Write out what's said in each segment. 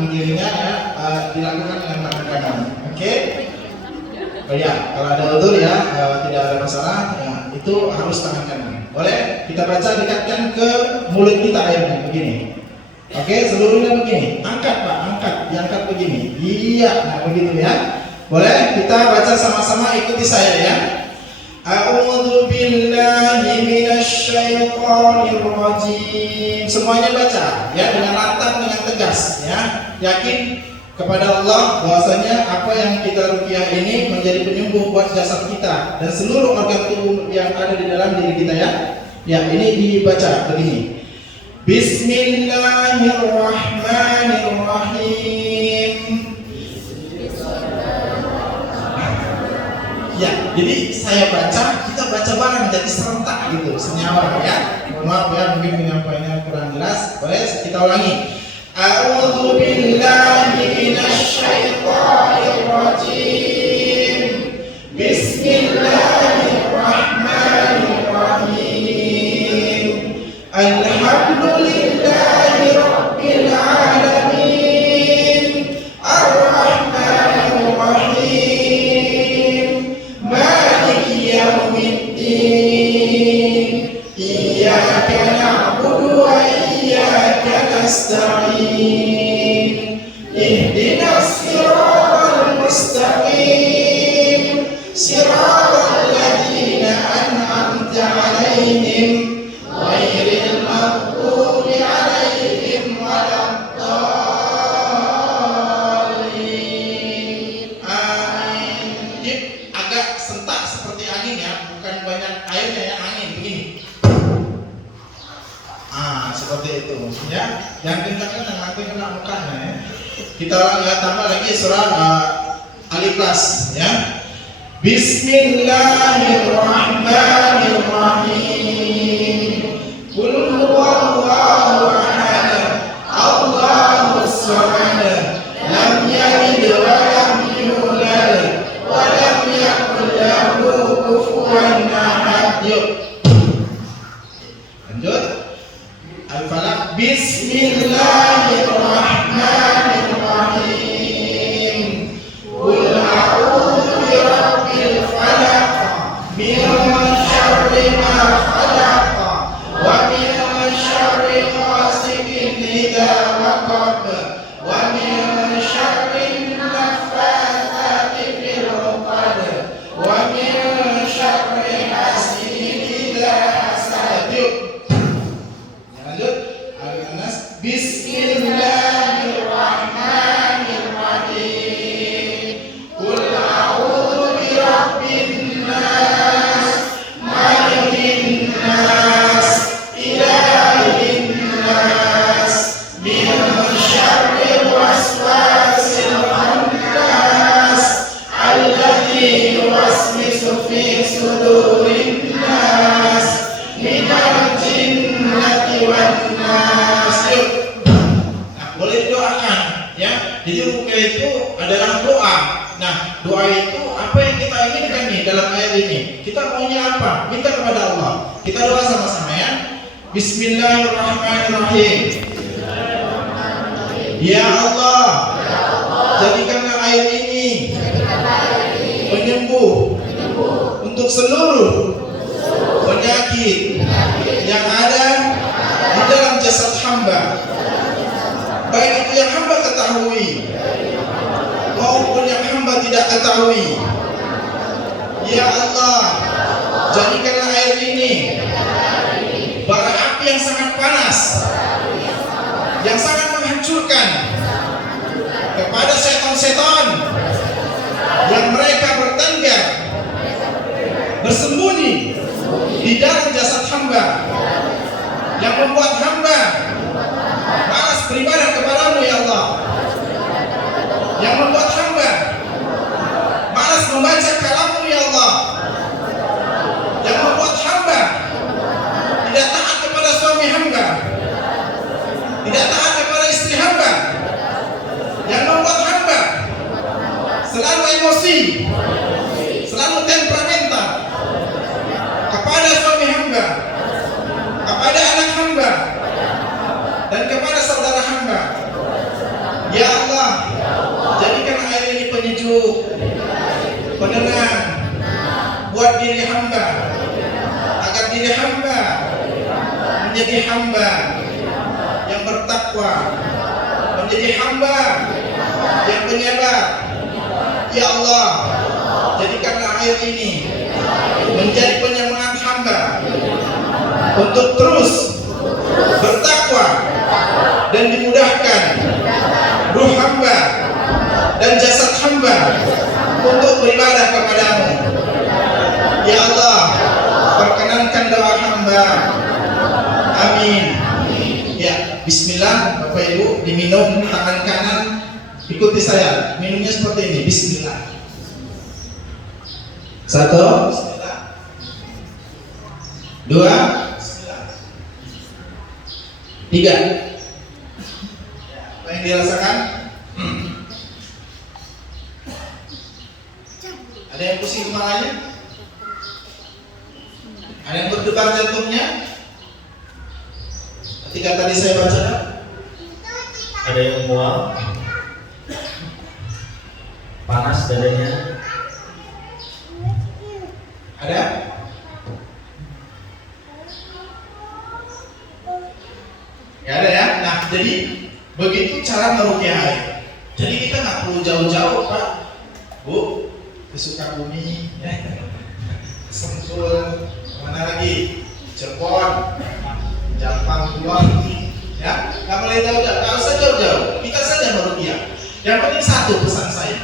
mengiringnya ya dilakukan dengan tangan kanan. Oke? Oh ya, kalau ada udzur ya tidak ada masalah. Ya, itu harus tangan kanan. Boleh? Kita baca, dekatkan ke mulut kita airnya begini. Oke, seluruhnya begini. Angkat Pak, angkat, diangkat begini. Iya, nah begitu ya. Boleh? Kita baca sama-sama, ikuti saya ya. A'udzu billahi minasyaitonir rajim. Semuanya baca ya dengan lantang, dengan tegas ya. Yakin kepada Allah bahwasanya apa yang kita ruqyah ini menjadi penyembuh buat jasad kita dan seluruh organ tubuh yang ada di dalam diri kita ya. Ya, ini dibaca begini. Bismillahirrahmanirrahim. Ya, jadi saya baca, kita baca bareng jadi serentak gitu, senyawa ya. Mohon maaf ya, mungkin penyampaiannya kurang jelas. Boleh kita ulangi. A'udzu billahi minasyaitonir rajim. Bismillahirrahmanirrahim. Alhamdulillahi rabbil alamin. Ar-Rahmanir Rahim. Maliki yaumiddin. Iyyaka na'budu wa iyyaka nasta'in. Ihdinas siratal mustaqim. Siratal ladzina an'amta 'alaihim ghairil maghdubi 'alaihim waladdallin. Amin. Jadi agak sentak seperti angin ya, bukan banyak airnya ya, angin begini. Seperti itu ya. Yang kencang kan yang nanti kena mukanya ya. Kita lihat tambah lagi surah Al-Ikhlas ya. Bismillahirrahmanirrahim. Qul huwallahu ahad. Allahus samad. Lam yalid wa lam yulad wa lam yakul lahu kufuwan ahad. Yuk. Lanjut. Al-Falaq. Bismillahirrahmanirrahim. Qul a'udzu birabbil falaq min syarri ma khalaq wa min syarri ghasiqin idza waqab wa min syarri naffatsati fil 'uqad wa min syarri hasidin idza hasad. Lanjut. Al-Nas. Bismillahirrahmanirrahim. Qul a'udzu birabbin nas, malikin nas, ilahin nas, min syarril waswasil khannas, alladzi yuwaswisu fi sudurin nas, minal jinnati wan nas. Nah, boleh doakan ya. Jadi ruqyah itu adalah doa. Nah, doa itu apa yang kita inginkan nih dalam ayat ini? Kita maunya apa? Minta kepada Allah. Kita doa sama-sama ya. Bismillahirrahmanirrahim. Ya Allah, jadikanlah air ini penyembuh untuk seluruh penyakit yang ada di dalam jasad hamba, baik itu yang hamba ketahui maupun yang hamba tidak ketahui. Ya Allah, jadikanlah air ini bara api yang sangat panas, yang sangat menghancurkan kepada setan-setan yang mereka bertengger bersembunyi di dalam jasad hamba, yang membuat hamba malas beribadah kepadamu ya Allah, yang membuat hamba malas membaca kalammu ya Allah, yang membuat hamba tidak taat kepada suami hamba, tidak taat kepada istri hamba, yang membuat hamba selalu emosi, selalu temperamental kepada suami hamba, kepada anak hamba, dan kepada saudara hamba. Ya penenang buat diri hamba, agar diri hamba menjadi hamba yang bertakwa, menjadi hamba yang penyabar. Ya Allah, jadikanlah air ini menjadi penyemangat hamba untuk terus bertakwa dan dimudahkan ruh hamba dan jasad hamba untuk beribadah kepadamu. Ya Allah, perkenankan doa hamba. Amin. Ya, bismillah Bapak Ibu, diminum tangan kanan. Ikuti saya, minumnya seperti ini. Bismillah. 1, bismillah. 2, bismillah. 3. Apa yang dirasakan? Ada yang pusing kepalanya? Ada yang berdebar jantungnya? Ketika tadi saya baca, ada yang mual, panas dadanya, ada? Ya ada ya. Nah, jadi begitu cara meruqyah air. Jadi kita nggak perlu jauh-jauh, Pak, Bu, ke Sukabumi, ya, ke Sentul, mana lagi, Cirebon, Jampang, ya, nggak boleh jauh-jauh, nggak usah jauh-jauh. Kita saja meruqyah. Yang penting satu pesan saya.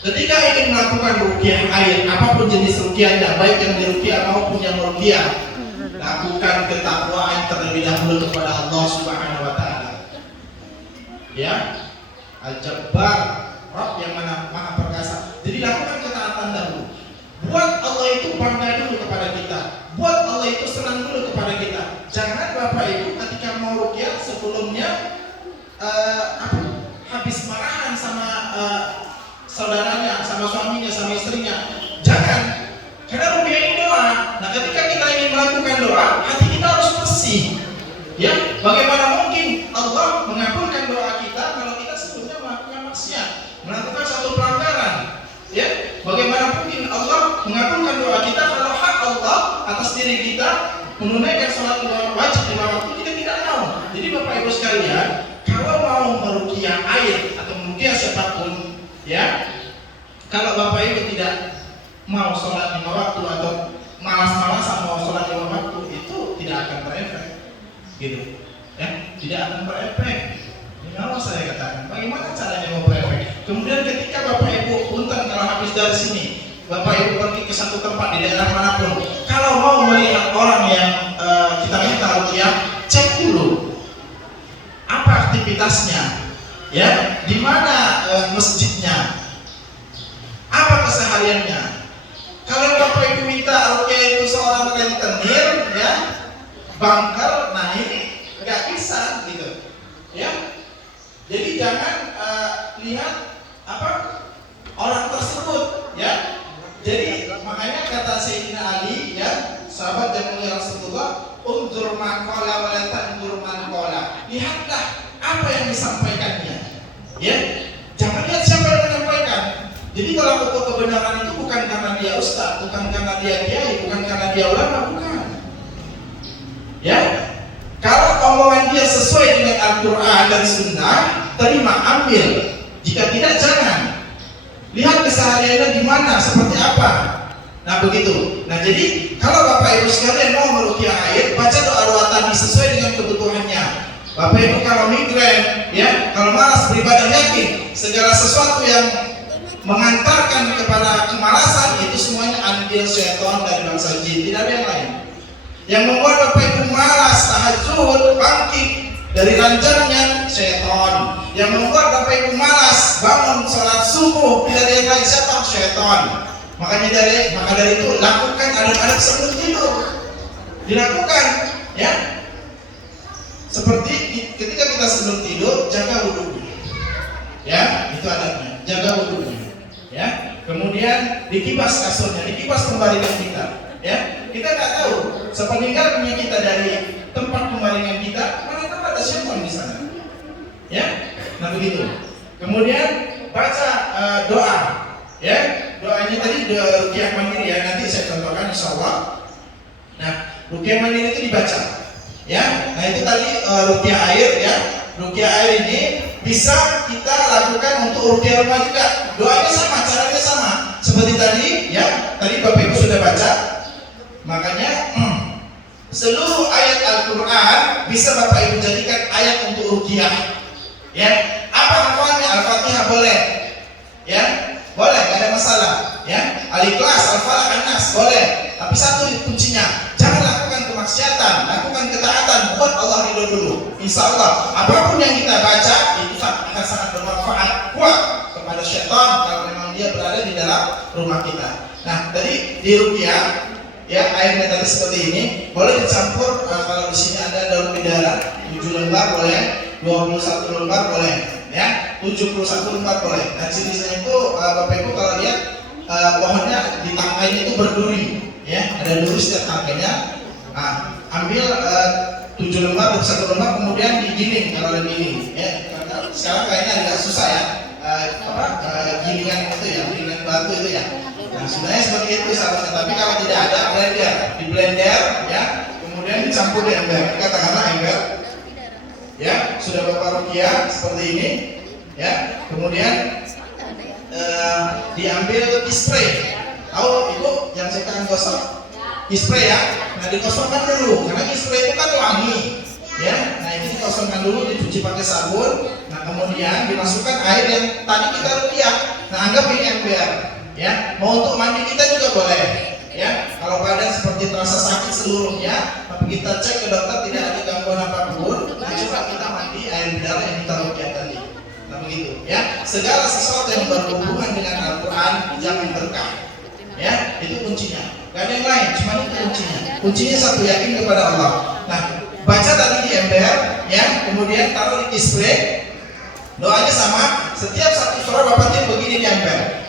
Ketika ingin melakukan ruqyah air, apapun jenis ruqyahnya, baik yang diruqyah maupun yang meruqyah, lakukan ketakwaan terlebih dahulu kepada Allah Subhanahu wa taala. Ya. Al-Jabbar, Rabb yang maha perkasa. Jadi lakukan ketaatan dahulu. Buat Allah itu bangga dulu kepada kita. Buat Allah itu senang dulu kepada kita. Jangan Bapak Ibu ketika mau ruqyah sebelumnya habis marahan sama saudaranya, sama suaminya, sama istrinya. Jangan. Karena ruqyah ini doa. Nah, ketika kita ingin melakukan doa, hati kita harus bersih. Ya, bagaimana mungkin Allah mengabulkan doa kita kalau kita sebelumnya melakukan maksiat, melakukan satu pelanggaran? Ya, bagaimana mungkin Allah mengabulkan doa kita kalau hak Allah atas diri kita menunaikan sholat wajib lima waktu kita tidak mau? Jadi Bapak Ibu sekalian, kalau mau meruqyah air atau meruqyah siapapun, ya, kalau Bapak Ibu tidak mau sholat lima waktu atau malas-malasan mau sholat lima waktu, itu tidak akan berefek, gitu, ya, tidak akan berefek. Kalau saya katakan, bagaimana caranya mau berefek? Kemudian ketika Bapak Ibu punten kalau habis dari sini, Bapak Ibu pergi ke satu tempat di daerah manapun, kalau mau melihat orang yang kita minta ruqyah, cek dulu apa aktivitasnya, ya, di mana masjidnya, apa kesehariannya. Kalau Bapak Ibu minta ruqyah itu seorang rentenir, ya, bangker, nah ini nggak bisa, gitu, ya. Jadi jangan lihat apa orang tersebut, ya. Jadi makanya kata Sayyidina Ali, ya, sahabat yang mulia Rasulullah, unzur ma qala wa la tanzur man qala. Lihatlah apa yang disampaikannya, ya. Jangan lihat siapa yang menyampaikan. Jadi kalau pokok kebenaran itu bukan karena dia ustaz, bukan karena dia kiai, bukan karena dia ulama, bukan. Ya. Kalau omongan dia sesuai dengan Al-Quran dan Sunnah, terima, ambil. Jika tidak, jangan. Lihat kesehariannya di mana, seperti apa. Nah begitu. Nah jadi kalau Bapak Ibu sekalian mau meruqyah air, baca doa tadi sesuai dengan kebutuhannya. Bapak Ibu kalau migrain, ya, kalau malas beribadah, yakin segala sesuatu yang mengantarkan kepada kemalasan itu semuanya andil syaitan dari bangsa jin, tidak ada yang lain. Yang membuat Bapak Ibu malas tahajud, bangkit dari ranjangnya syaitan. Yang membuat Bapak Ibu malas bangun sholat subuh, tidak ada yang lain siapa? Syaitan. Maka dari itu lakukan adab-adab sebelum tidur. Dilakukan, ya. Seperti ketika kita sebelum tidur, jaga wudhu. Ya, itu adabnya. Jaga wudhunya. Ya. Kemudian dikibas kasurnya, dikibas pembaringan kita. Ya, kita nggak tahu sepeninggalnya kita dari tempat pembaringan kita, mana tahu ada syaitan di sana. Ya, nah begitu. Kemudian baca doa, ya, doanya tadi ruqyah mandiri ya, nanti saya contohkan insya Allah. Nah, ruqyah mandiri itu dibaca ya. Nah itu tadi ruqyah air ya. Ruqyah air ini bisa kita lakukan untuk ruqyah rumah juga. Doanya sama, caranya sama seperti tadi ya. Tadi Bapak Ibu sudah baca. Makanya seluruh ayat Al-Quran bisa Bapak Ibu jadikan ayat untuk ruqyah ya. Apa hafalannya? Al-Fatihah boleh ya, boleh, gak ada masalah ya. Al-Ikhlas, Al-Falaq, An-Nas boleh. Tapi satu kuncinya, jangan lakukan kemaksiatan, lakukan ketaatan, buat Allah ridho dulu. Insya Allah apapun yang kita baca itu akan sangat bermanfaat kuat kepada syaitan kalau memang dia berada di dalam rumah kita. Nah tadi di ruqyah ya, airnya tadi seperti ini, boleh dicampur. Kalau di sini ada daun bidara 7 lembar boleh, 21 lembar boleh ya, 71 lembar boleh. Dan jenisnya itu Bapak Ibu kalau lihat pohonnya di tangkainya itu berduri ya, ada duri setiap tangkainya. Nah, ambil 7 lembar, 21 lembar, kemudian digiling kalau ada giling ya. Karena sekarang kayaknya agak susah ya, gilingan itu ya, gilingan batu itu ya. Nah, sebenarnya seperti itu seharusnya, tapi kalau tidak ada blender, di blender ya, kemudian dicampur di ember, katakanlah ember ya, sudah Bapak ruqyah seperti ini ya, kemudian diambil spray. Tahu itu yang saya akan gosok spray ya. Nah dikosongkan dulu, karena spray itu kan wangi ya. Nah ini dikosongkan dulu, dicuci pakai sabun. Nah kemudian dimasukkan air yang tadi kita ruqyah. Nah anggap ini ember ya, mau untuk mandi kita juga boleh ya. Kalau badan seperti terasa sakit seluruhnya, tapi kita cek ke dokter tidak ada gangguan apapun, nah coba kita mandi air bidara yang kita ruqyah tadi. Nah begitu ya, segala sesuatu yang berhubungan dengan Al-Quran jangan berkah ya, itu kuncinya. Gak ada yang lain, cuma itu kuncinya. Kuncinya satu, yakin kepada Allah. Nah baca tadi di ember ya, kemudian taruh di spray. Doanya sama, setiap satu surah Bapak tiup begini di ember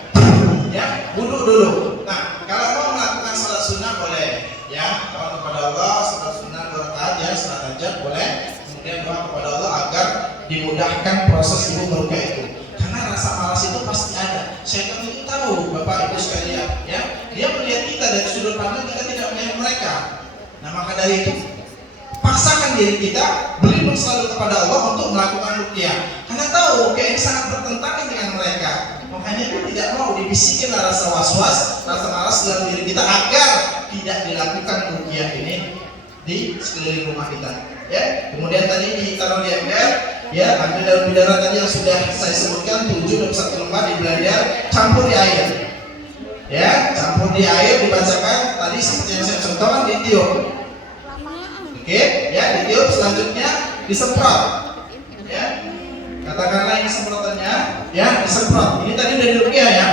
ya, wudhu dulu. Nah kalau mau melakukan salat sunnah boleh ya, doa kepada Allah, salat sunnah 2 rakaat ya, salat hajat boleh. Kemudian doa kepada Allah agar dimudahkan proses ibu meruqyah itu, karena rasa malas itu pasti ada. Syaitan itu tahu Bapak Ibu sekalian ya, dia melihat kita dari sudut pandang kita tidak melihat mereka. Nah maka dari itu paksakan diri kita berlindung selalu kepada Allah untuk melakukan ruqyah, karena tahu ruqyah ini sangat bertentangan dengan mereka. Makanya itu tidak mau dibisikin rasa was-was, rasa malas dalam diri kita agar tidak dilakukan ruqyah ini di sekeliling rumah kita ya. Kemudian tadi ditaruh di ember ya, ambil daun bidara tadi yang sudah saya sebutkan 7 dan 1 lembar di blender, campur di air ya, campur di air, dibacakan tadi seperti yang saya contohkan, ditiup. Oke ya, ditiup, selanjutnya disemprot ya. Katakanlah ini semprotannya ya, disemprot. Ini tadi dari ruqyah ya,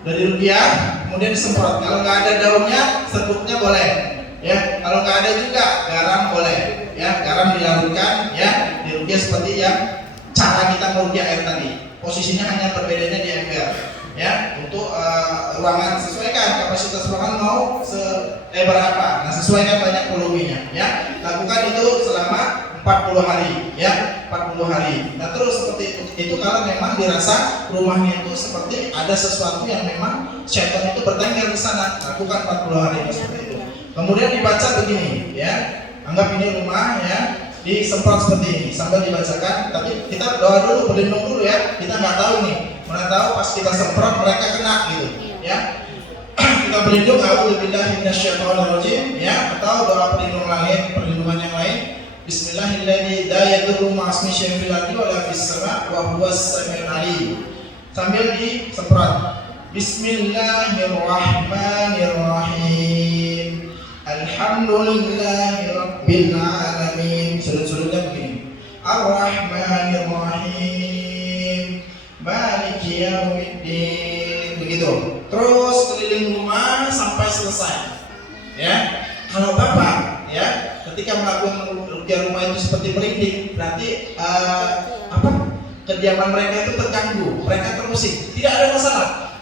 dari ruqyah kemudian disemprot. Kalau nggak ada daunnya, serbuknya boleh ya. Kalau nggak ada juga garam boleh ya, garam dilarutkan ya di ruqyah seperti yang cara kita meruqyah air tadi. Posisinya hanya berbedanya di ember ya. Untuk ruangan sesuaikan kapasitas ruangan mau berapa. Nah sesuaikan banyak volumenya ya. Lakukan itu selama 40 hari ya, 40 hari. Nah terus seperti itu kalau memang dirasa rumahnya itu seperti ada sesuatu yang memang syaitan itu bertengger di sana, lakukan 40 hari seperti itu. Kemudian dibaca begini ya, anggap ini rumah ya, disemprot seperti ini sambil dibacakan. Tapi kita doa dulu, berlindung dulu ya, kita nggak tahu nih, mana tahu pas kita semprot mereka kena gitu ya. Kita berlindung, a'udzubillahi minasyaitonirrajim ya, atau doa perlindungan yang lain. Bismillahirrahmanirrahim. La yadurru ma'asmi syai'un fil ardi wa la fis sama' wa huwas samiul alim. Sambil disemprot. Bismillahirrahmanirrahim. Alhamdulillahi rabbil alamin. Sudut-sudutnya begini. Ar-Rahmanirrahim. Maliki yaumiddin. Begitu. Terus keliling rumah sampai selesai. Ya. Kalau Bapak ya ketika melakukan ruqyah rumah itu seperti merinding, berarti kediaman mereka itu terganggu, mereka terusik. Tidak ada masalah,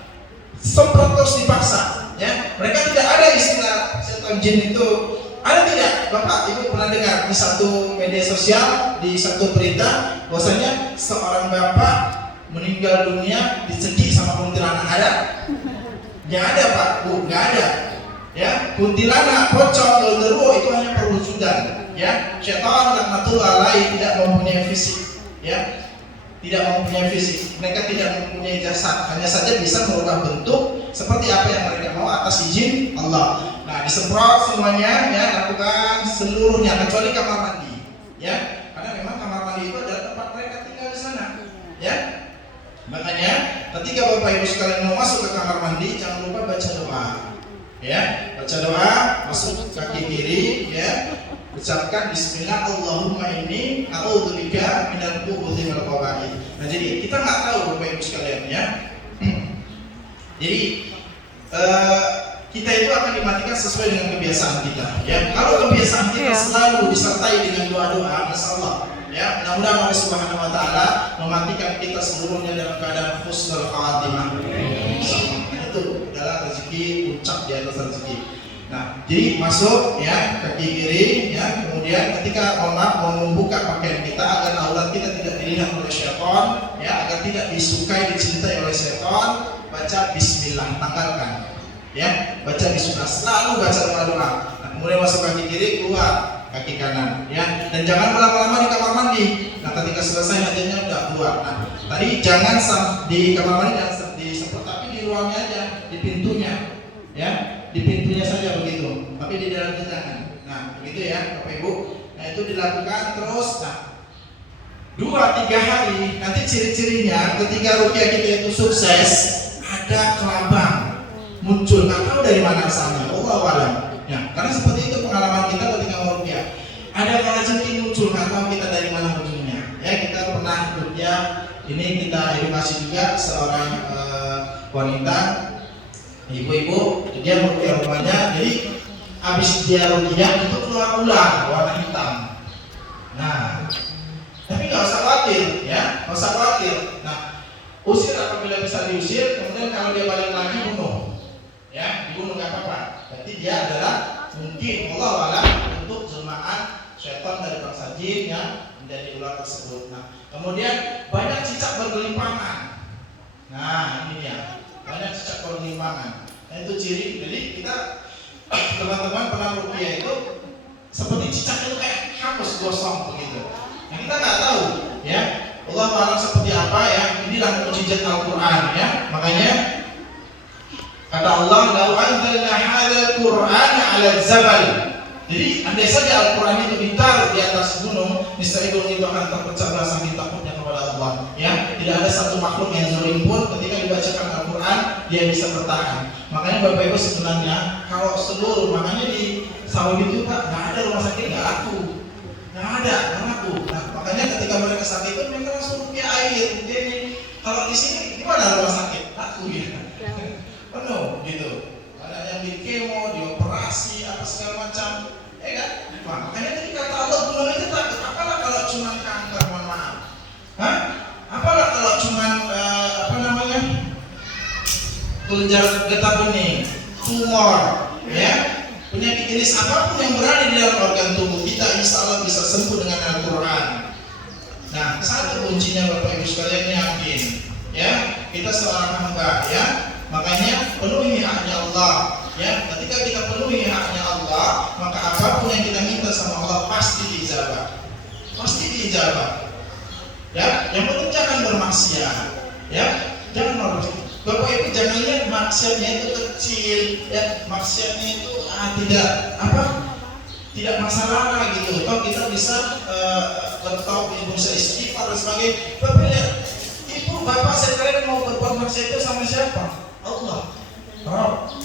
semprot terus dipaksa ya. Mereka tidak ada istilah setan jin itu, ada tidak? Bapak Ibu pernah dengar di satu media sosial, di satu berita bahwasanya seorang bapak meninggal dunia dicekik sama kuntilanak, ada? Nggak ada Pak, Bu, nggak ada. Ya, kuntilanak, pocong, genderuwo itu hanya perwujudan. Ya, syaitan laknatullah alaihi tidak mempunyai fisik. Ya, tidak mempunyai fisik. Mereka tidak mempunyai jasad. Hanya saja bisa merubah bentuk seperti apa yang mereka mau atas izin Allah. Nah, disemprot semuanya, ya, lakukan seluruhnya kecuali kamar mandi. Ya, karena memang kamar mandi itu adalah tempat mereka tinggal di sana. Ya, makanya ketika Bapak Ibu sekalian mau masuk ke kamar mandi, jangan lupa baca doa. Ya, baca doa, masuk kaki kiri, ya, ucapkan Bismillah Allahumma inni a'udzubika minal khubuthi wal khaba'ith. Nah, jadi kita nggak tahu Bapak Ibu sekalian, ya. Jadi kita itu akan dimatikan sesuai dengan kebiasaan kita. Ya, kalau kebiasaan kita selalu disertai dengan doa-doa, masyaallah. Ya, mudah-mudahan Allah Subhanahu wa taala mematikan kita seluruhnya dalam keadaan husnul khatimah. Itu adalah rezeki, puncak di atas rezeki. Nah, jadi masuk, ya, kaki kiri, ya, kemudian ketika mau membuka pakaian kita agar aurat kita tidak dilihat oleh syaitan, ya, agar tidak disukai, dicintai oleh syaitan, baca Bismillah, tanggalkan, ya, baca Bismillah, selalu baca doa-doa. Nah, kemudian masuk kaki kiri, keluar kaki kanan, ya, dan jangan berlama-lama di kamar mandi. Nah, ketika selesai hajatnya udah keluar. Nah, tadi jangan di kamar mandi jangan disemprot, tapi di ruangnya aja, di pintunya, ya, di pintunya saja begitu, tapi di dalamnya jangan. Nah, begitu ya Bapak Ibu. Nah, itu dilakukan terus. Nah, 2-3 hari nanti ciri-cirinya ketika ruqyah kita itu sukses, ada kelabang muncul, nggak tahu dari mana asalnya, Allahu a'lam. Ya, karena seperti itu pengalaman kita ketika mau ruqyah. Ada rezeki muncul, nggak tahu kita dari mana munculnya. Ya, kita pernah ruqyah, ini kita edukasi juga seorang wanita, ibu-ibu, dia ruqyah rumahnya. Jadi habis dia ruqyah itu keluar ular warna hitam. Nah, tapi nggak usah khawatir, ya, nggak usah khawatir. Nah, usir apabila bisa diusir, kemudian kalau dia balik lagi bunuh, ya, dibunuh nggak apa-apa. Berarti dia adalah mungkin Allah alam untuk jelmaan syaitan dari bangsa jin yang menjadi ular tersebut. Nah, kemudian banyak cicak bergelimpangan. Nah, ini dia, banyak cicak bergelimpangan. Nah, itu ciri. Jadi kita teman-teman pernah ruqyah itu seperti cicak itu kayak hangus gosong begitu. Nah, kita nggak tahu, ya, Allah alam seperti apa, ya. Inilah mukjizat Al-Quran, ya. Makanya kata Allah, "Lau anzalna hadzal Qur'ana 'ala al-jabal." Jadi andai saja Al-Quran itu ditaruh di atas gunung, niscaya gunung itu akan terpecah belah saking takutnya kepada Allah. Ya, tidak ada satu makhluk yang zalim pun ketika dibacakan Al-Quran dia bisa bertahan. Makanya Bapak Ibu sebenarnya kalau seluruh, makanya di Saudi itu Pak, nggak ada rumah sakit nggak laku, nggak ada. Nah, makanya ketika mereka sakit itu mereka langsung ruqyah air. Jadi kalau di sini gimana rumah sakit? Laku ya. Penuh gitu. Ada yang di kemo, dioperasi, apa segala macam, ya kan? Nah, makanya tadi kata Allah, gunung itu takut. Apalah kalau cuma kanker, mohon maaf. Hah? Apalah kalau cuma kelenjar getah bening, tumor, ya, penyakit jenis apapun yang berada di dalam organ tubuh kita, insya Allah bisa sembuh dengan Al-Quran. Nah, satu kuncinya Bapak Ibu sekalian yakin, ya, kita seorang hamba, ya. Makanya penuhi haknya Allah, ya. Ketika kita penuhi haknya Allah, maka apapun yang kita minta sama Allah pasti diijabah, pasti diijabah. Ya, yang penting jangan bermaksiat, ya, jangan bermaksiat. Bapak Ibu jangan lihat maksiatnya itu kecil, ya, maksiatnya itu tidak masalah gitu. Kalau kita bisa bertaubat, ibu bisa istighfar dan sebagainya. Bapak lihat, ibu bapak sekalian mau berbuat maksiat itu sama siapa? Allah,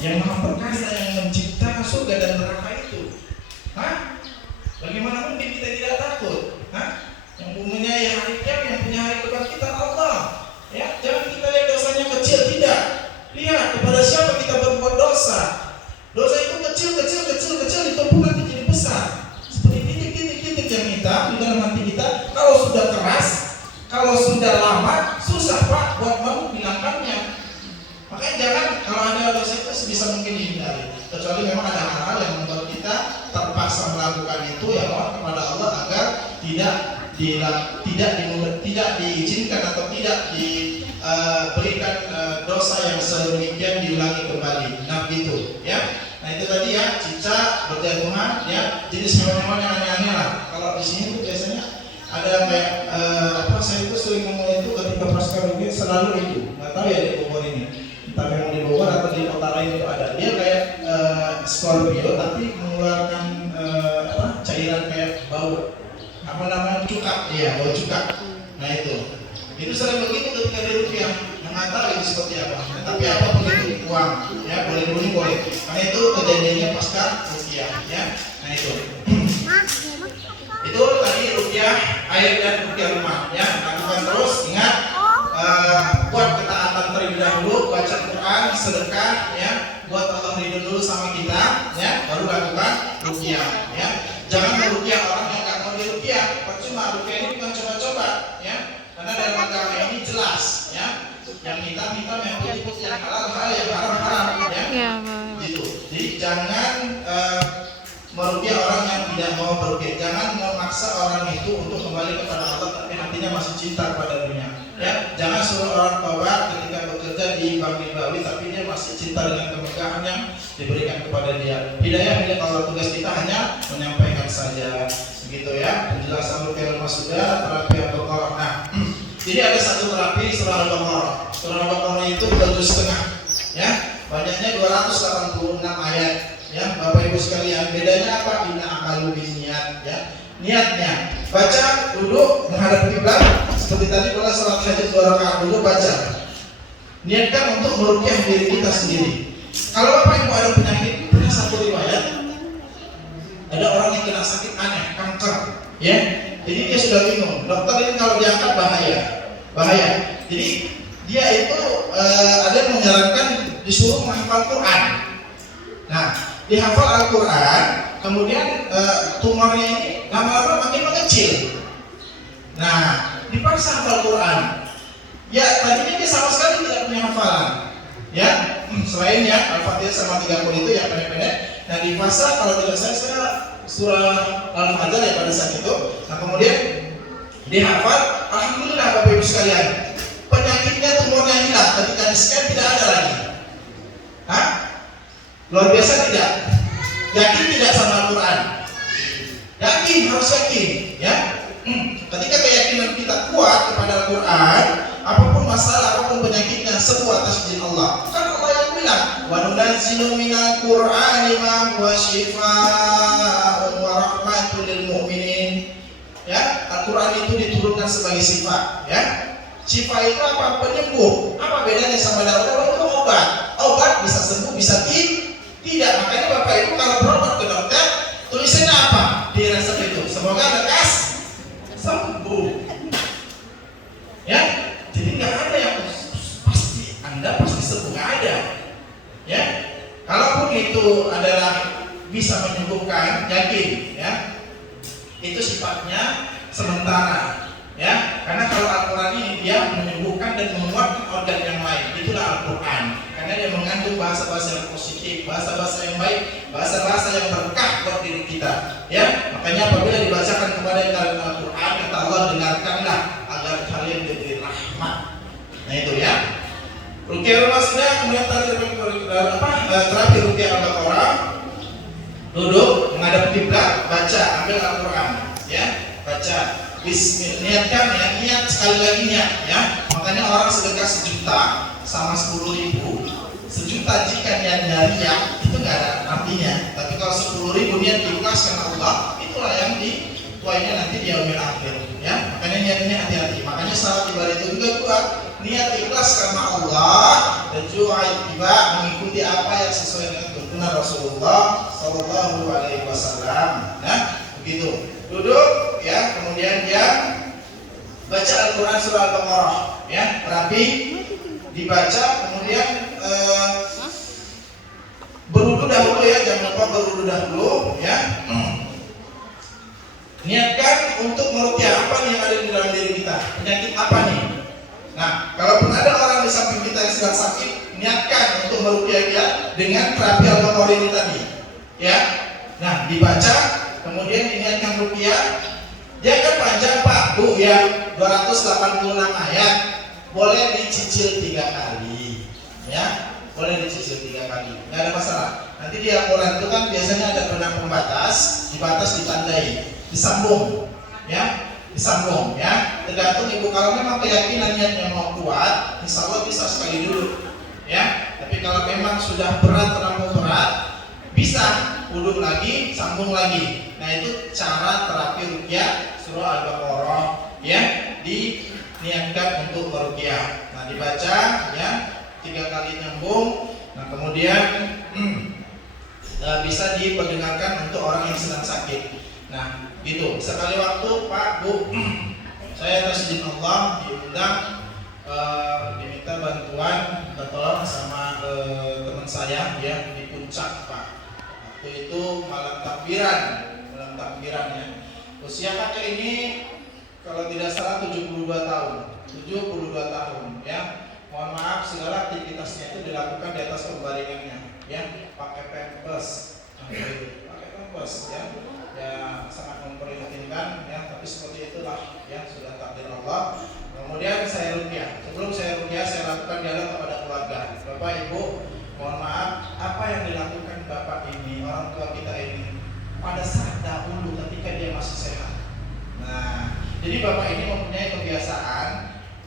yang maha perkasa, yang menciptakan surga dan neraka itu. Hah? Bagaimana mungkin kita tidak takut? Hah? Yang mempunyai hari kiamat, yang punya hari kebangkitan Allah. Ya, jangan kita lihat dosanya kecil, tidak. Lihat kepada siapa kita berbuat dosa. Dosa itu kecil ditumpuk nanti jadi besar. Seperti titik-titik yang hitam di dalam hati kita. Kalau sudah keras, kalau sudah lama, susah Pak buat menghilangkannya. Makanya jangan kalau ada dosa itu sebisa mungkin dihindari. Kecuali memang ada hal-hal yang membuat kita terpaksa melakukan itu, ya, mohon kepada Allah agar tidak diizinkan atau tidak diberikan dosa dosa yang sedemikian diulangi kembali. Nah gitu ya. Nah itu tadi ya, cicak, berjatuhan, ya jenis hewan-hewan yang aneh-aneh lah. Kalau di sini tuh biasanya ada kayak saya itu sering ngomong itu ketika pasca mungkin selalu itu. Nggak tahu ya di Bogor ini. Entah memang di Bogor atau di kota lain itu ada. Dia kayak Scorpio tapi mengeluarkan cairan kayak bau apa namanya cuka, iya bau cuka. Nah itu sering begitu ketika di rupiah. Nggak tahu itu seperti apa. Nah, tapi apapun itu uang, ya boleh dulu boleh. Karena itu kejadiannya pasca rupiah, ya. Nah itu tadi rupiah air dan rupiah rumah, ya. Lakukan terus. Ingat, buat ketaatan terlebih dahulu, baca Quran, sedekah, ya. Buat Allah ridho dulu sama kita, ya. Baru lakukan rupiah, ya. Jangan merupiah orang yang nggak mau dirupiah. Percuma rupiah ini bukan coba-coba, ya. Karena dalam agama ini jelas, ya. Yang minta yang putih yang halal yang haram ya. Gitu. Jadi jangan merugikan orang yang tidak mau berugian. Jangan memaksa orang itu untuk kembali kepada Allah tapi hatinya masih cinta kepada dunia. Ya, jangan suruh orang taubat ketika bekerja di bank ribawi tapi dia masih cinta dengan kemegahan yang diberikan kepada dia. Hidayah milik Allah, tugas kita hanya menyampaikan saja. Begitu ya. Penjelasan rupiah rumah sudah, terapi atau kolak. Nah, jadi ada satu terapi surah Al-Baqarah. Surah Al-Baqarah itu 2 juz setengah, ya. Banyaknya 286 ayat, ya. Bapak Ibu sekalian, bedanya apa? Inna amalu niat, ya. Niatnya baca duduk menghadap kiblat seperti tadi kalau salat hajat 2 rakaat dulu baca. Niatkan untuk meruqyah diri kita sendiri. Kalau Bapak Ibu ada penyakit, pernah satu riwayat ada orang yang kena sakit aneh, kanker, ya. Jadi dia sudah bingung, dokter ini kalau diangkat bahaya. Jadi dia itu ada yang menyarankan disuruh menghafal Quran. Nah, dihafal Al-Quran, kemudian tumornya ini lama-lama makin mengecil. Nah, dipaksa hafal Quran. Ya, tadinya dia sama sekali tidak punya hafalan. Ya, selain ya Al-Fatihah sama 30 itu yang pendek-pendek. Nah, dipaksa kalau tidak saya surah Al-Fajr ya pada saat itu. Nah kemudian dihafal, alhamdulillah Bapak Ibu sekalian, penyakitnya tumornya hilang ketika di-scan tidak ada lagi. Hah? Luar biasa tidak? Yakin tidak sama Al-Quran? Yakin, harus yakin, ya. Ketika keyakinan kita kuat kepada Al-Quran, apapun masalah, apapun penyakitnya, semua atas izin Allah. Kan Allah yang bilang, wa nunazzilu minal Qur'ani ma huwa shifaa'un wa rahmatul lil mu'minin. Ya, Al-Quran itu diturunkan sebagai sifat, ya. Syifa itu apa? Penyembuh. Apa bedanya sama darah? Itu obat. Obat bisa sembuh, bisa tidak. Makanya Bapak Ibu kalau berobat ke dokter, tulisannya apa? Di resep itu. Semoga lekas sembuh. Ya, jadi nggak ada yang pasti Anda pasti sembuh, nggak ada. Ya, kalaupun itu adalah bisa menyembuhkan, yakin, ya. Itu sifatnya sementara, ya. Karena kalau Al-Quran ini dia menyembuhkan dan menguatkan organ yang lain. Itulah Al-Quran. Karena dia mengandung bahasa-bahasa yang positif, bahasa-bahasa yang baik, bahasa-bahasa yang berkah buat diri kita, ya. Makanya apabila dibacakan kepada kalian Al-Quran, kata Allah, dengarkanlah agar kalian diberi rahmat. Nah itu ya. Ruqyah rumah sudah, kemudian terapi ruqyah Al-Baqarah. Duduk menghadap kiblat, baca, ambil Al-Quran, ya, baca. Bismillah, niatkan ya, niat sekali lagi niat, ya. Makanya orang sedekah 1 juta sama 10.000. 1 juta jika niatnya riya itu nggak ada artinya. Tapi kalau 10.000 niat ikhlas karena Allah, itulah yang dituainya nanti di yaumil akhir, ya. Makanya niatnya hati-hati. Makanya salat ibadah itu juga kuat. Niat ikhlas karena Allah dan juga tiba mengikuti apa yang sesuai dengan tuntunan Rasulullah Sallallahu Alaihi Wasallam. Nah, begitu. Duduk, ya. Kemudian dia baca Al-Quran surah Al-Baqarah, ya. Rapi dibaca, kemudian berwudu dahulu, ya. Jangan lupa berwudu dahulu, ya. Niatkan untuk meruqyah apa nih yang ada di dalam diri kita, penyakit apa nih. Nah, kalaupun ada orang di samping kita yang sedang sakit, niatkan untuk meruqyah dia dengan terapi Al-Baqarah ini tadi, ya. Nah, dibaca, kemudian diniatkan ruqyah. Dia kan panjang Pak, Bu, ya, 286 ayat. Boleh dicicil 3 kali. ya boleh dicicil 3 kali, nggak ada masalah. Nanti di Al-Quran itu kan biasanya ada benang pembatas, dibatas ditandai, disambung, ya, disambung, ya. Tergantung ibu, kalau memang keyakinannya mau kuat, insya Allah bisa sekali dulu, ya. Tapi kalau memang sudah berat, terlalu berat, bisa uduk lagi, sambung lagi. Nah itu cara terapi ruqyah surah Al-Baqarah, ya, diniatkan untuk meruqyah. Nah dibaca, ya, 3 kali nyambung. Nah kemudian bisa diperdengarkan untuk orang yang sedang sakit. Nah gitu, sekali waktu Pak Bu, saya atas izin Allah diundang, diminta bantuan minta tolong sama teman saya, ya, di puncak Pak. Waktu itu malam takbiran ya. Usia kakek ini kalau tidak salah 72 tahun, 72 tahun, ya. Mohon maaf, segala aktivitasnya itu dilakukan di atas pembaringannya, ya, pakai pampers, ya, sangat memprihatinkan, ya, tapi seperti itulah, ya, sudah takdir Allah. Kemudian saya ruqyah. Sebelum saya ruqyah, saya lakukan dialog kepada keluarga. Bapak Ibu, mohon maaf, apa yang dilakukan Bapak ini, orang tua kita ini, pada saat dahulu ketika dia masih sehat. Nah, jadi Bapak ini mempunyai kebiasaan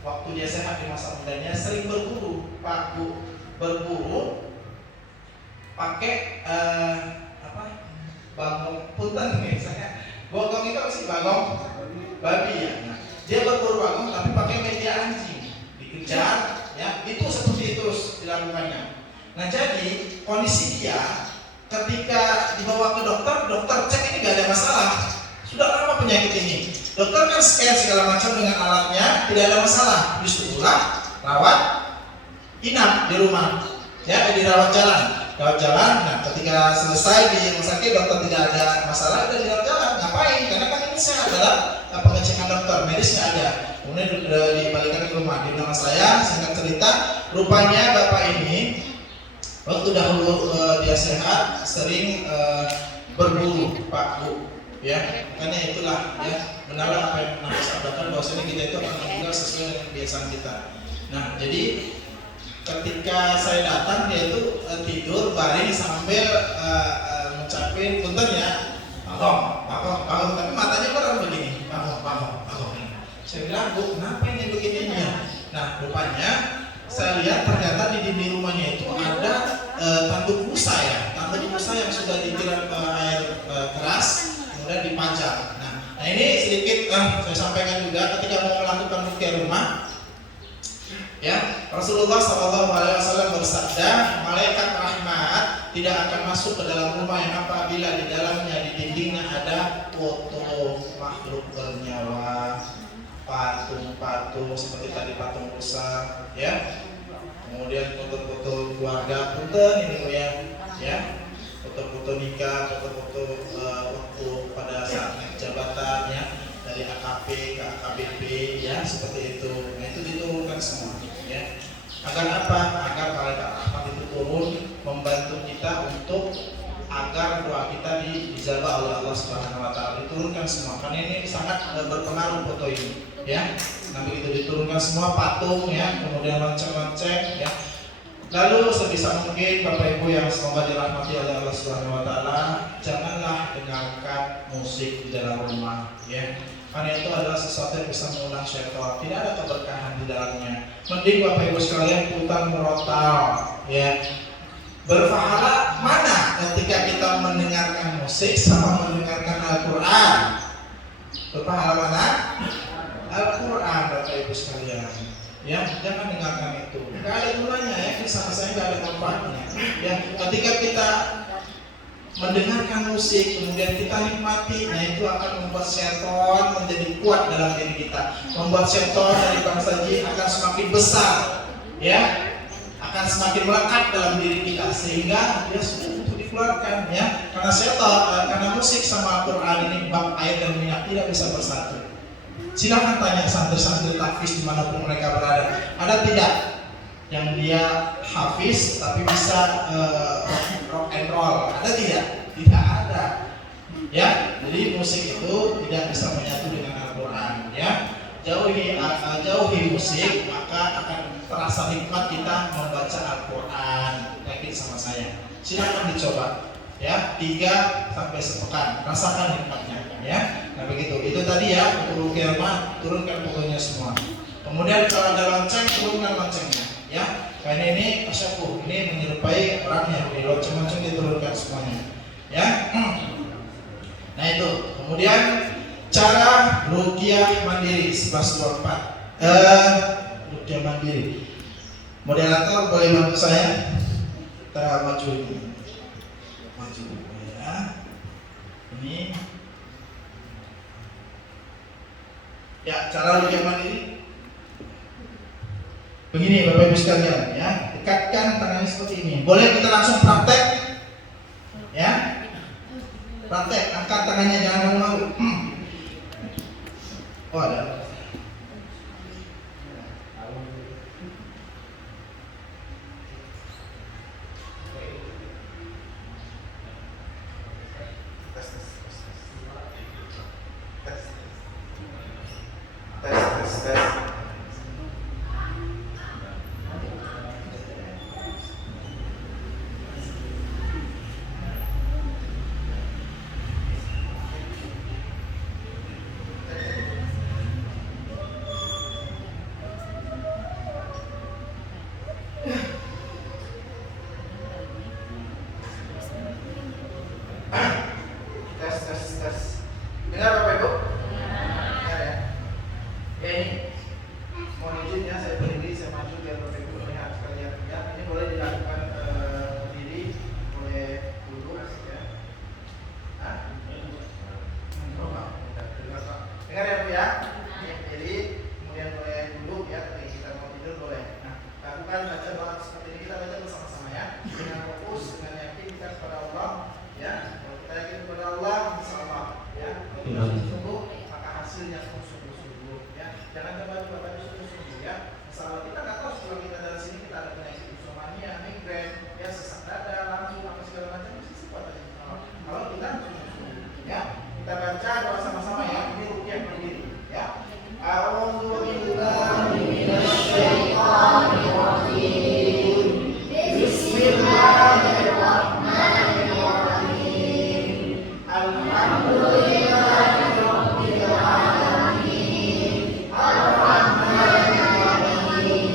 waktu dia sehat di masa mudanya sering berburu, Pak Bu, berburu pakai bagong, punten nih saya. Bagong itu apa sih, bagong? Babi, ya. Nah, dia berburu bagong tapi pakai media anjing, dikejar, ya. Itu seperti itu dilakukannya. Nah, jadi kondisi dia ketika dibawa ke dokter, dokter cek ini gak ada masalah. Sudah lama penyakit ini. Dokter kan scan segala macam dengan alatnya, tidak ada masalah. Justru pulang, rawat, inap di rumah, ya, dirawat jalan. Nah, ketika selesai di rumah sakit, dokter tidak ada masalah, udah dirawat jalan. Ngapain? Karena kan ini sehat adalah pengecekan dokter, medis nggak ada. Kemudian dibalikan ke rumah. Di nama saya, singkat cerita, rupanya bapak ini waktu dahulu dia sehat sering berburu, Pak Bu. Ya, makanya itulah, ya, benarlah apa yang pernah disabdakan bahwasanya kita itu akan meninggal sesuai dengan kebiasaan kita. Nah, jadi ketika saya datang dia itu tidur baring sambil ngucapin punten ya, bangun, tapi matanya orang begini, bangun. Saya bilang, Bu, kenapa ini begini ya? Nah, rupanya saya lihat ternyata di dinding rumahnya itu ada tanduk busa, ya, tanduk busa yang sudah ditiram air keras, kemudian dipajang. Nah ini sedikit saya sampaikan juga ketika mau melakukan ruqyah rumah, ya, Rasulullah SAW bersabda, malaikat rahmat tidak akan masuk ke dalam rumah yang apabila di dalamnya, di dindingnya ada foto makhluk bernyawa, patung seperti tadi patung busa, ya, kemudian foto-foto keluarga, punten ini ya, foto-foto nikah, foto-foto waktu pada saat naik jabatan, ya, dari AKP ke AKBP, ya, seperti itu. Nah itu diturunkan semua, ya. Agar apa? Agar malaikat rahmat itu turun membantu kita untuk agar doa kita dijabah oleh Allah Subhanahu Wa Taala. Diturunkan semua. Karena ini sangat berpengaruh foto ini, ya. Nah begitu diturunkan semua patung, ya, kemudian lonceng-lonceng, ya. Lalu sebisa mungkin Bapak Ibu yang semoga dirahmati oleh Allah Subhanahu Wa Taala, janganlah dengarkan musik di dalam rumah, ya. Karena itu adalah sesuatu yang bisa mengundang syaitan. Tidak ada keberkahan di dalamnya. Mending Bapak Ibu sekalian putar merotal, ya. Berpahala mana ketika kita mendengarkan musik sama mendengarkan Al-Quran? Berpahala mana? Al-Quran, Bapak Ibu sekalian. Ya, jangan dengarkan itu. Gak ada gunanya, ya, sama saya gak ada manfaatnya. Ya, ketika kita mendengarkan musik, kemudian kita nikmati, nah itu akan membuat syaitan menjadi kuat dalam diri kita. Membuat syaitan dari bangsa jin akan semakin besar, ya, akan semakin melekat dalam diri kita, sehingga dia sudah untuk dikeluarkan, ya. Karena syaitan, karena musik sama Al-Quran ini bab air dan minyak tidak bisa bersatu. Silahkan tanya santri-santri tahfiz dimanapun mereka berada, ada tidak yang dia hafiz tapi bisa rock and roll? Ada tidak? Tidak ada, ya. Jadi musik itu tidak bisa menyatu dengan Al-Quran, ya. Jauhi musik, maka akan terasa nikmat kita membaca Al-Quran. sama saya. Silakan dicoba ya, 3 sampai sepekan, rasakan nikmatnya ya. Nah begitu, itu tadi ya untuk ruqyah rumah, turunkan fotonya semua. Kemudian kalau ada lonceng, turunkan loncengnya ya. Karena ini tasyakuh, ini menyerupai orang yang di lonceng-lonceng diturunkan semuanya ya. Nah itu, kemudian cara ruqyah mandiri 1124. Ruqyah mandiri. Moderator boleh bantu saya? Kita maju ini. Maju ya. Ini. Ya, cara ruqyah mandiri. Begini Bapak Ibu sekalian ya. Dekatkan tangannya seperti ini. Boleh kita langsung praktek? Ya. Praktek, angkat tangannya jangan malu-malu. Oh ada. Dengar Bapak Ibu? Dengar ya. Ini mohon izin ya, saya berdiri, saya maju biar Bapak Ibu melihat sekalian ya. Ini boleh dilakukan berdiri, boleh duduk ya. Hah? Dengar ya Bu ya. Jadi kemudian boleh duduk ya, ketika kita mau tidur boleh. Nah, lakukan baca doa seperti ini, kita baca bersama-sama ya. Dengan fokus, dengan yakin kita kepada Allah ya. Kalau kita yakin kepada Allah, insyaallah ya. Sungguh maka hasilnya sungguh-sungguh ya. Jangan coba-coba sungguh-sungguh ya. Masalah kita nggak tahu setelah kita dari sini kita ada penyakit insomnia, migrain, ya sesak dada, lambung, apa segala macam mesti sekuat aja. Kalau kita sungguh-sungguh ya. Kita baca doa sama-sama ya. Ini ruqyah mandiri ya. A'udzubillahi minasyaitonir rajim. Bismillahirrahmanirrahim. Alhamdulillahirabbil alamin. Arrahmanirrahim.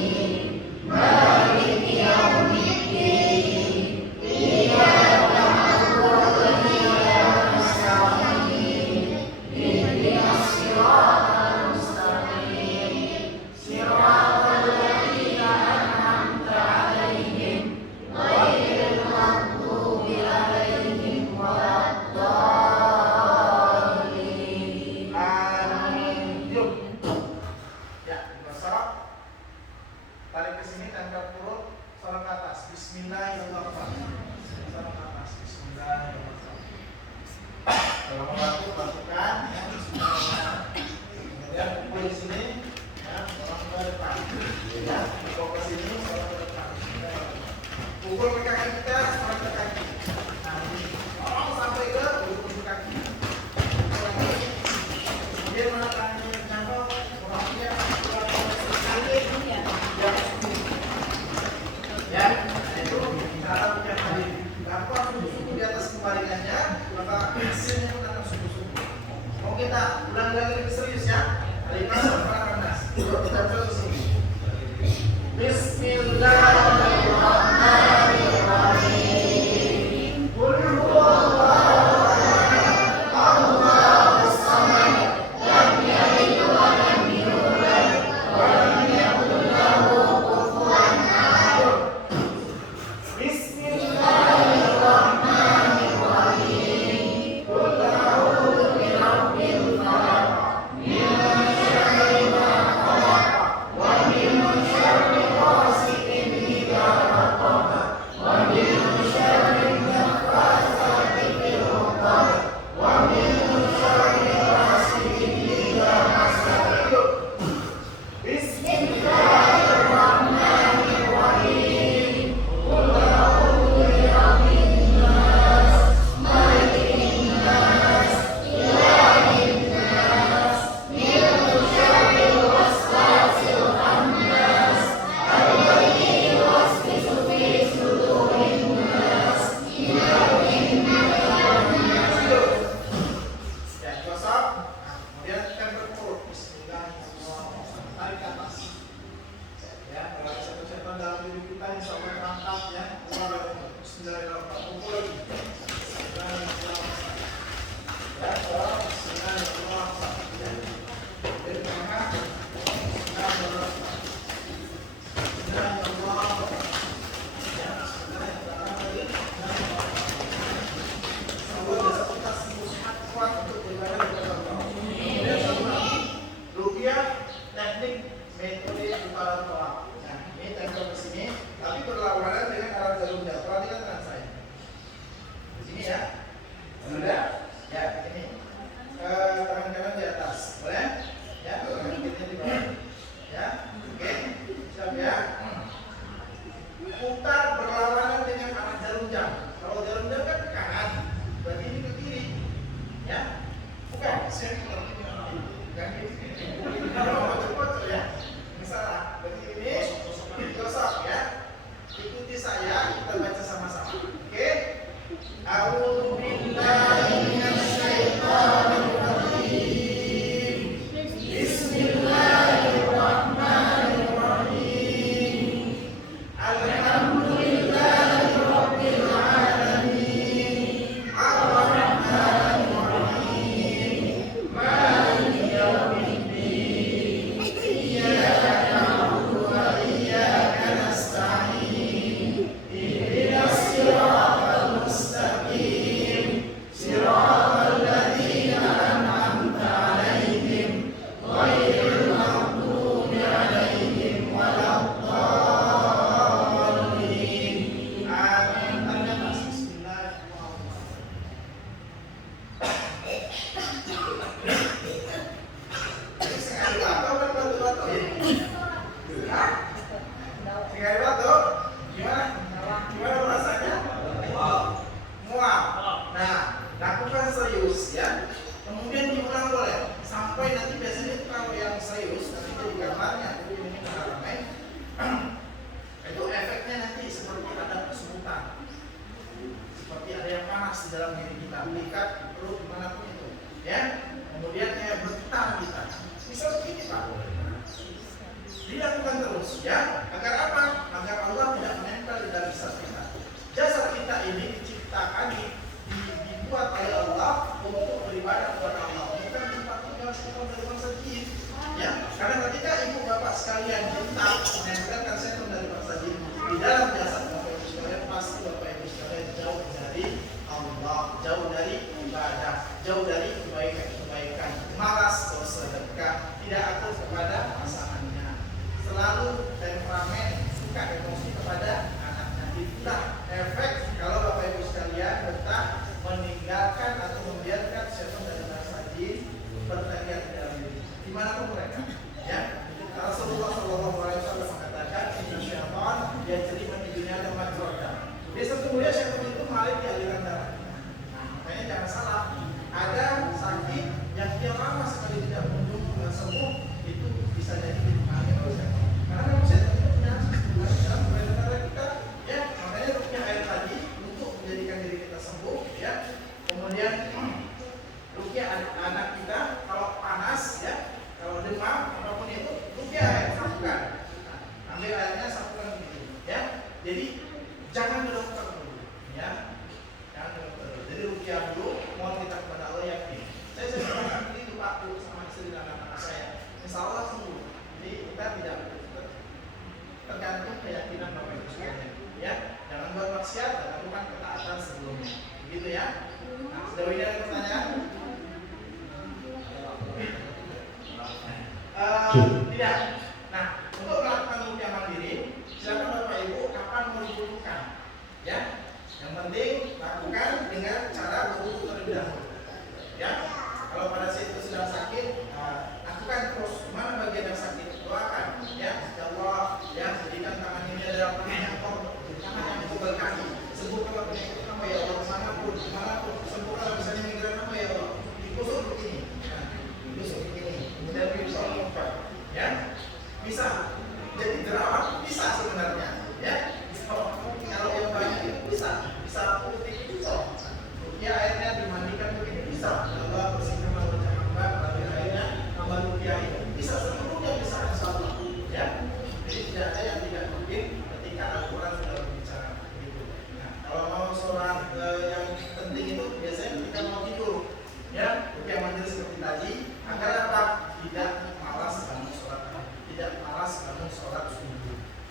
kita insya Allah terangkat ya. Bismillahirrahmanirrahim. Kumpul lagi. Bismillahirrahmanirrahim. Ya, Bismillahirrahmanirrahim. Dari tengah. Bismillahirrahmanirrahim. Teknik metode putaran tolak. Nah, ini tempel ke sini, tapi berlawanan dengan arah jarum jam. Perhatikan tangan saya. Di sini ya. Sudah? Ya, ini. Tangan kanan di atas. Boleh? Ya, tangan kiri di bawah. Ya, oke. Siap ya. Putar berlawanan dengan arah jarum jam. Kalau jarum jam kan ke kanan, berarti ini ke kiri. Ya. Bukan, saya bukan cepat ya. Misalnya, berarti ini gosok ya. Ikuti saya, kita baca sama-sama. Oke? A'udzu billahi minasyaitonir rajim. Bismillahirrahmanirrahim. Alhamdulillahirabbil alamin. Ar-Rahmanir Rahim. Maliki yaumiddin. Iyyaka na'budu wa iyyaka nasta'in. Ihdinas siratal mustaqim. Siratal ladzina an'amta 'alaihim ghairil maghdubi 'alaihim waladdallin. Amin. Tangan Bismillahirrahmanirrahim. Sengaja atau kan batu-batu ya? Hah? Sengaja batu? Gimana? Gimana rasanya? Mual. Nah, lakukan serius ya. Kemudian diulang boleh sampai nanti biasanya itu kalau yang serius nanti di kamarnya tapi ini ramai. Itu efeknya nanti seperti ada kesemutan, seperti ada yang panas di dalam diri kita, berikat perut dimanapun itu, ya. Kemudian kayak bergetar kita, bisa begini Pak. Dilakukan terus, ya. Agar apa? Agar Allah tidak menempel di dalam jasad kita. Jasad kita ini diciptakan, dibuat oleh Allah untuk beribadah kepada Allah, bukan tempat tinggal setan dari bangsa jin. Ya, karena ketika ibu bapak sekalian hendak menempelkan setan dari bangsa jin di dalam jasad bapak ibu sekalian, pasti bapak ibu sekalian jauh dari Allah, jauh dari ibadah, jauh dari kebaikan, malas bersedekah, tidak atur kepada pasangannya, selalu temperamen, suka emosi kepada anaknya. Itulah efek kalau bapak ibu sekalian betah meninggalkan atau membiarkan setan dari bangsa jin berteriak di dalam diri, dimanapun mereka. Ya, Rasulullah SAW mengatakan, Inna syaitan yajri min dunya dan majroda. Dia sesungguhnya syaitan itu mengalir di aliran darah. Nah, makanya jangan salah. Ada sakit yang dia lama sekali tidak kunjung sembuh, itu bisa jadi dipengaruhi oleh setan. Karena memang setan itu punya akses dalam aliran darah kita. Ya, makanya rukyah air tadi untuk menjadikan diri kita sembuh. Ya, kemudian rukyah anak kita kalau panas, ya, kalau demam apapun itu, rukyah air sapukan. Nah, ambil airnya sapukan begitu, ya. Jadi jangan ke dokter dulu, ya. Jangan ke dokter dulu. Jadi rukyah dulu, mohon kita kepada Allah yakin. Saya sering begitu Pak dulu sama istri dan anak-anak saya. Insya Allah sembuh. Jadi kita tidak tergantung keyakinan Bapak Ibu sekalian, ya. Jangan buat maksiat dan lakukan ketaatan sebelumnya. Begitu ya. Nah, sejauh ini ada pertanyaan? Tidak. Nah, untuk melakukan rukyah mandiri, silakan Bapak Ibu kapan mau dibutuhkan, ya. Yang penting